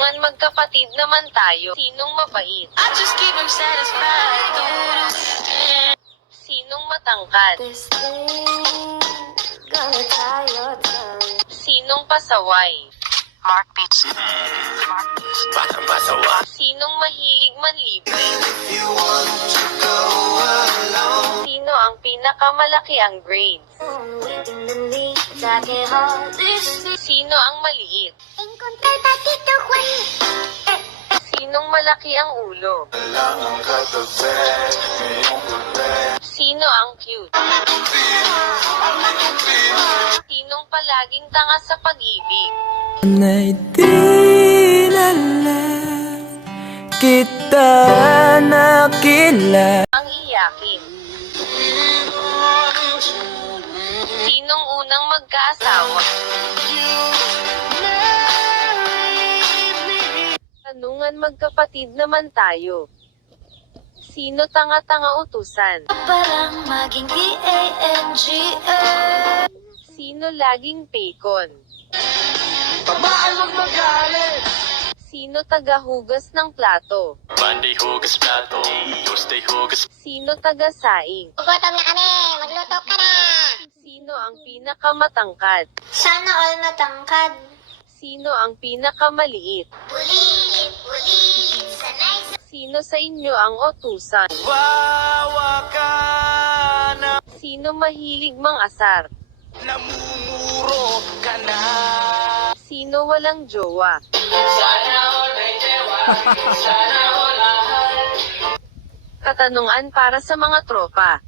Tanungan magkapatid naman tayo. Sinong mabait? I just keep him satisfied. Sinong matangkad? This thing gonna tie your tongue. Sinong pasaway? Mark Beats. Sinong mahilig manlibre? Sino ang pinakamalaki ang grades? Waiting to meet, I can't hold this. Sino ang maliit? Encontré el patito Juan. Sinong malaki ang ulo? Sino ang cute? Sinong palaging tanga sa pag-ibig? Na'y di na lang kita nakilala. Ang iyakin? Sinong unang magkaasawa? Tanungan magkapatid naman tayo. Sino tanga-tanga utusan? Parang maging D-A-N-G-A. Sino laging pekon? Sino tagahugas ng plato? Monday hugas plato, Tuesday hugas. Sino taga-saing? Gutom na kami, magluto ka na. Sino ang pinakamatangkad? Sana all matangkad. Sino ang pinakamaliit? Bulit, sanay sa... Sino sa inyo ang utusan? Wawa ka na, Sino mahilig mang-asar? namumuro ka na. Sino walang jowa? Katanungan para sa mga tropa.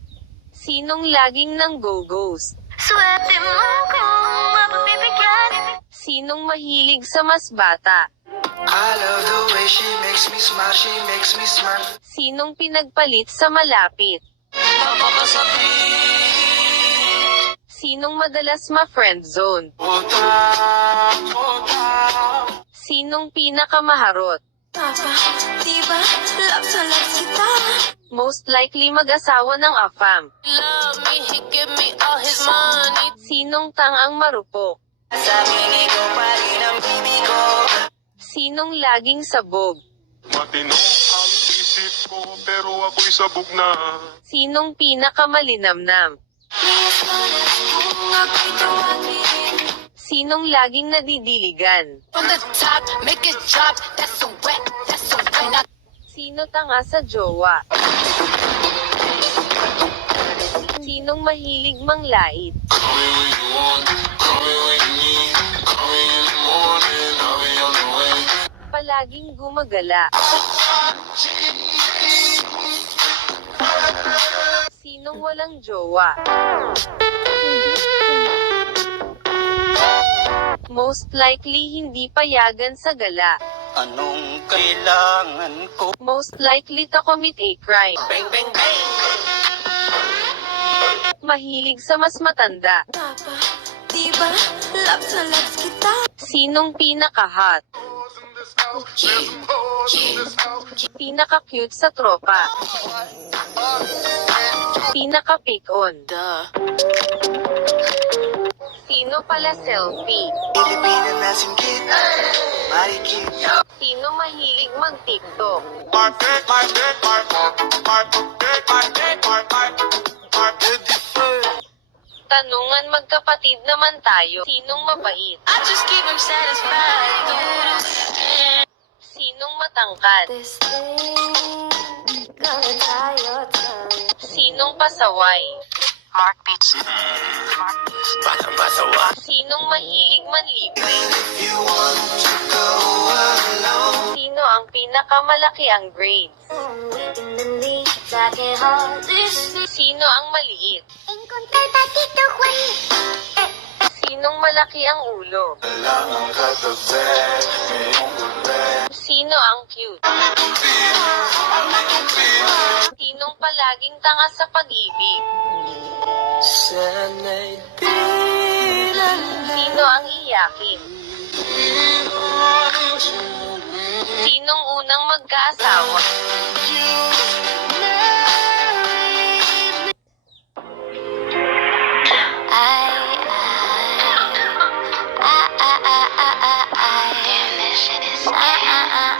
Sinong laging nang go-ghost? Swerte mo kung mapapibigyan. Sinong mahilig sa mas bata? I love the way she makes me smile, she makes me smile. Sinong pinagpalit sa malapit? Sinong madalas ma-friend zone? Sinong pinakamaharot? Papa, diba? Love sa loves kita. Most likely mag-asawa ng AFAM. Love me, he give me all his money. Sinong tangang marupok? Sabi ni ko pa rin ang bibi ko. Sinong laging sabog? Matino ang isip ko pero ako'y sabog na. Sinong pinakamalinamnam? Kung ako'y tawagin. Sinong laging nadidiligan? From the top, make it drop. That's so wet, that's so wet. Sino tanga sa jowa? Sinong mahilig manglait? Palaging gumagala. Sinong walang jowa? Most likely hindi payagan sa gala. Anong kailangan ko? Most likely to commit a crime. Bang, bang, bang! Mahilig sa mas matanda. Papa, diba? Love sa loves kita. Sinong pinaka-hot? Pinaka-cute sa tropa. Pinaka-pick-on. Sino pala selfie? Pilipina na singgit, marikit. Sino mahilig mag-tiktok? Tanungan magkapatid naman tayo. Sinong mabait? I just keep him satisfied. Sinong matangkad? This thing gonna tie your tongue. Sinong pasaway? Mark Beats. Sinong mahilig manlibre? Sino ang pinakamalaki ang grades? Waiting to meet, I can't hold this. Sino ang maliit? Encontré el patito Juan. Sinong malaki ang ulo? Sino ang cute? Sinong palaging tanga sa pag-ibig? Sana'y di na lang Sino ang iyakin? Sinong unang magkaasawa? Damn, this shit is Ah, ah, ah.